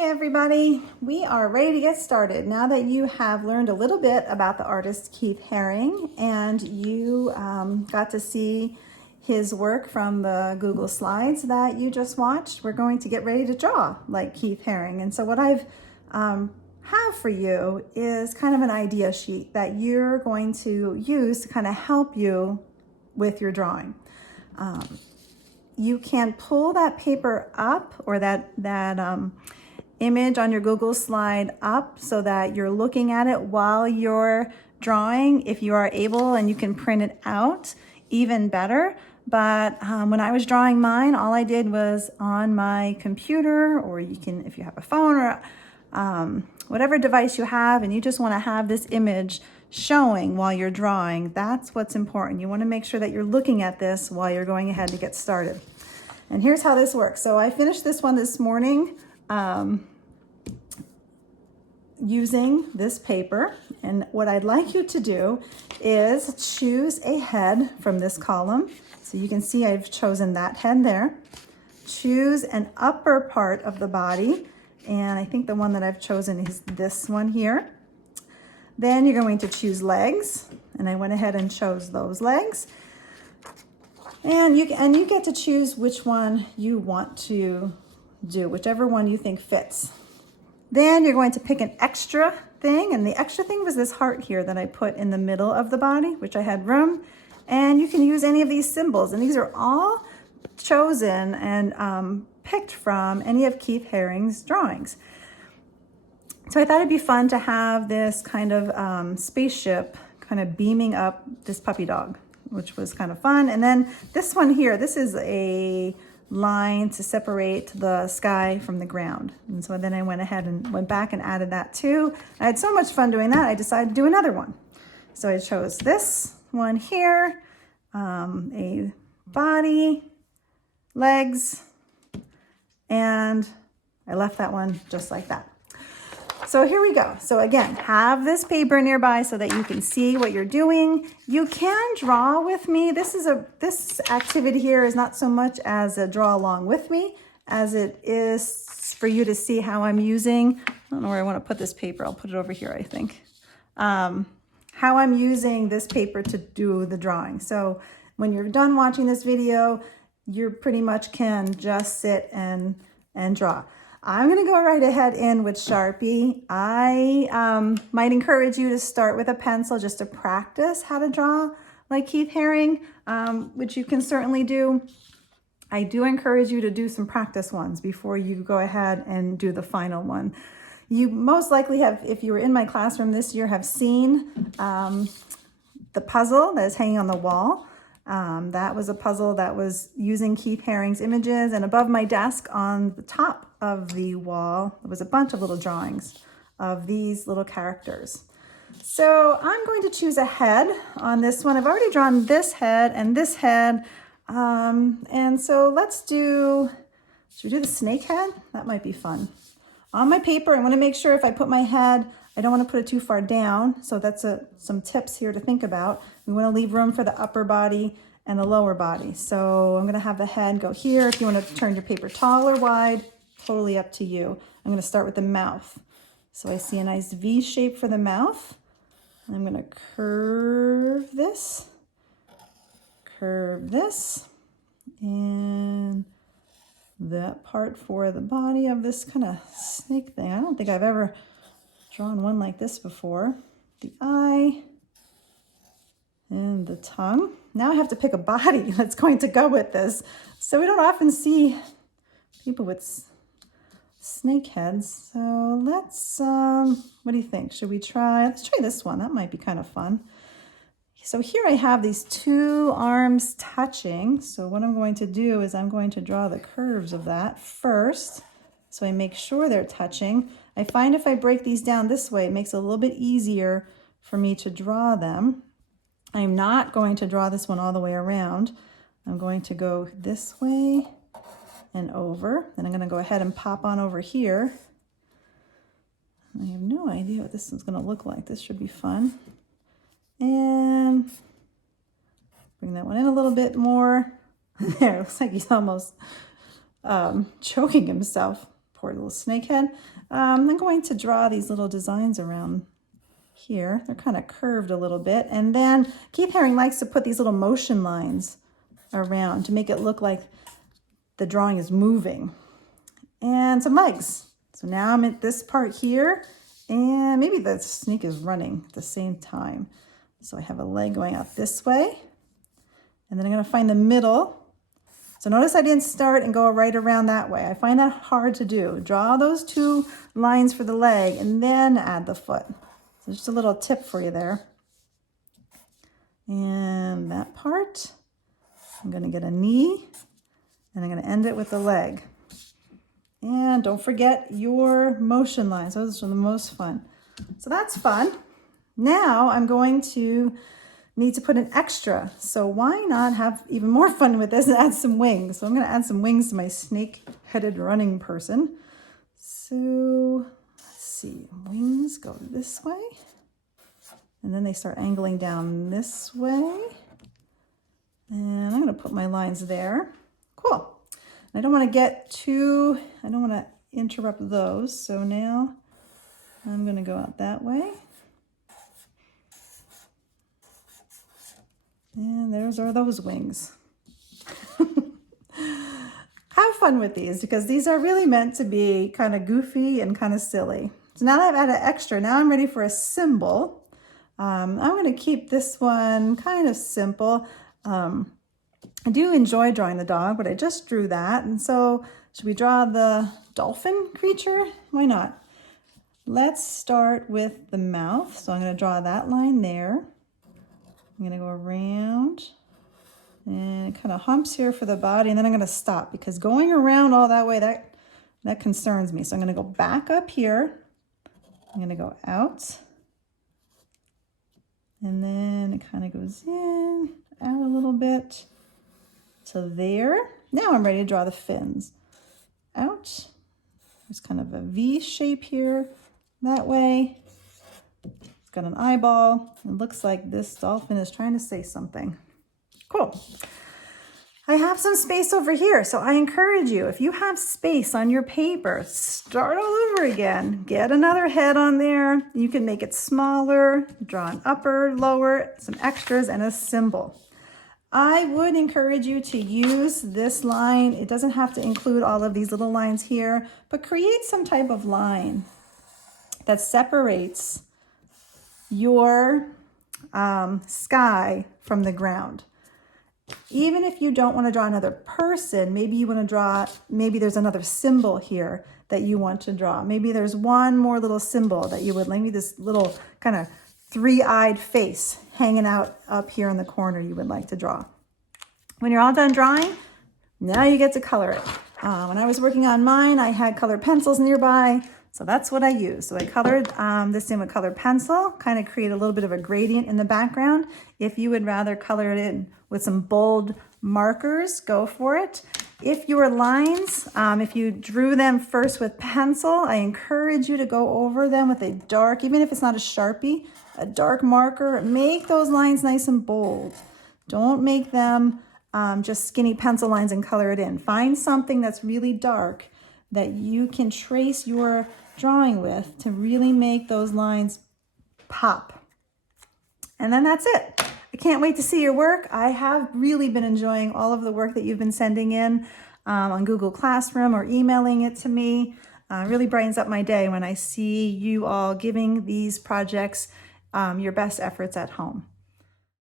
Hey everybody, we are ready to get started. Now that you have learned a little bit about the artist Keith Haring and you got to see his work from the Google Slides that you just watched, we're going to get ready to draw like Keith Haring. And so what I've have for you is kind of an idea sheet that you're going to use to kind of help you with your drawing. You can pull that paper up or that image on your Google slide up so that you're looking at it while you're drawing. If you are able and you can print it out, even better. But when I was drawing mine, all I did was on my computer, or you can, if you have a phone or whatever device you have, and you just want to have this image showing while you're drawing, that's what's important. You want to make sure that you're looking at this while you're going ahead to get started. And here's how this works. So I finished this one this morning using this paper. And what I'd like you to do is choose a head from this column. So you can see I've chosen that head there. Choose an upper part of the body. And I think the one that I've chosen is this one here. Then you're going to choose legs, and I went ahead and chose those legs. And you get to choose which one you want to do, whichever one you think fits. Then you're going to pick an extra thing, and the extra thing was this heart here that I put in the middle of the body, which I had room. And you can use any of these symbols, and these are all chosen and picked from any of Keith Haring's drawings. So I thought it'd be fun to have this kind of spaceship kind of beaming up this puppy dog, which was kind of fun. And then this one here, this is a line to separate the sky from the ground. And so then I went ahead and went back and added that too. I had so much fun doing that, I decided to do another one. So I chose this one here, a body, legs, and I left that one just like that. So here we go. So again, have this paper nearby so that you can see what you're doing. You can draw with me. This activity here is not so much as a draw along with me as it is for you to see how I'm using, I don't know where I want to put this paper. I'll put it over here, I think. How I'm using this paper to do the drawing. So when you're done watching this video, you pretty much can just sit and draw. I'm going to go right ahead in with Sharpie. I might encourage you to start with a pencil just to practice how to draw like Keith Haring, which you can certainly do. I do encourage you to do some practice ones before you go ahead and do the final one. You most likely have, if you were in my classroom this year, have seen the puzzle that is hanging on the wall. That was a puzzle that was using Keith Haring's images, and above my desk on the top of the wall, there was a bunch of little drawings of these little characters. So I'm going to choose a head on this one. I've already drawn this head and this head. And so should we do the snake head? That might be fun. On my paper, I want to make sure if I put my head, I don't want to put it too far down. So that's some tips here to think about. We want to leave room for the upper body and the lower body. So I'm going to have the head go here. If you want to turn your paper tall or wide, totally up to you. I'm going to start with the mouth. So I see a nice V shape for the mouth. I'm going to curve this, and that part for the body of this kind of snake thing. I don't think I've ever drawn one like this before. The eye and the tongue. Now I have to pick a body that's going to go with this. So we don't often see people with snake heads. So let's, what do you think? Let's try this one. That might be kind of fun. So here I have these two arms touching. So what I'm going to do is I'm going to draw the curves of that first. So I make sure they're touching. I find if I break these down this way, it makes it a little bit easier for me to draw them. I'm not going to draw this one all the way around. I'm going to go this way and over. Then I'm going to go ahead and pop on over here. I have no idea what this is going to look like. This should be fun. And bring that one in a little bit more. There, it looks like he's almost choking himself. poor little snake head. I'm going to draw these little designs around here. They're kind of curved a little bit. And then Keith Haring likes to put these little motion lines around to make it look like the drawing is moving. And some legs. So now I'm at this part here, and maybe the snake is running at the same time. So I have a leg going out this way, and then I'm going to find the middle. So notice I didn't start and go right around that way. I find that hard to do. Draw those two lines for the leg and then add the foot. So just a little tip for you there. And that part, I'm going to get a knee, and I'm going to end it with the leg. And don't forget your motion lines. Those are the most fun. So that's fun. Now I'm going to need to put an extra. So why not have even more fun with this and add some wings? So I'm going to add some wings to my snake-headed running person. So let's see, wings go this way. And then they start angling down this way. And I'm going to put my lines there. Cool. I don't want to interrupt those. So now I'm going to go out that way. And those are those wings. Have fun with these because these are really meant to be kind of goofy and kind of silly. So now that I've added extra, now I'm ready for a symbol. I'm going to keep this one kind of simple. I do enjoy drawing the dog, but I just drew that. And so should we draw the dolphin creature? Why not? Let's start with the mouth. So I'm going to draw that line there. I'm going to go around and it kind of humps here for the body. And then I'm going to stop because going around all that way, that concerns me. So I'm going to go back up here. I'm going to go out. And then it kind of goes in, out a little bit. So there. Now I'm ready to draw the fins. Out. There's kind of a V shape here. That way. It's got an eyeball. It looks like this dolphin is trying to say something. Cool. I have some space over here. So I encourage you, if you have space on your paper, start all over again. Get another head on there. You can make it smaller, draw an upper, lower, some extras, and a symbol. I would encourage you to use this line. It doesn't have to include all of these little lines here, but create some type of line that separates your sky from the ground. Even if you don't want to draw another person, maybe you want to draw, maybe there's another symbol here that you want to draw. Maybe there's one more little symbol that you would, maybe this little kind of three-eyed face hanging out up here in the corner you would like to draw. When you're all done drawing, now you get to color it. When I was working on mine, I had colored pencils nearby, so that's what I used. So I colored this in with colored pencil, kind of create a little bit of a gradient in the background. If you would rather color it in with some bold markers, go for it. If your lines, if you drew them first with pencil, I encourage you to go over them with a dark, even if it's not a Sharpie, a dark marker. Make those lines nice and bold. Don't make them just skinny pencil lines and color it in. Find something that's really dark that you can trace your drawing with to really make those lines pop. And then that's it. I can't wait to see your work. I have really been enjoying all of the work that you've been sending in on Google Classroom or emailing it to me. Really brightens up my day when I see you all giving these projects your best efforts at home.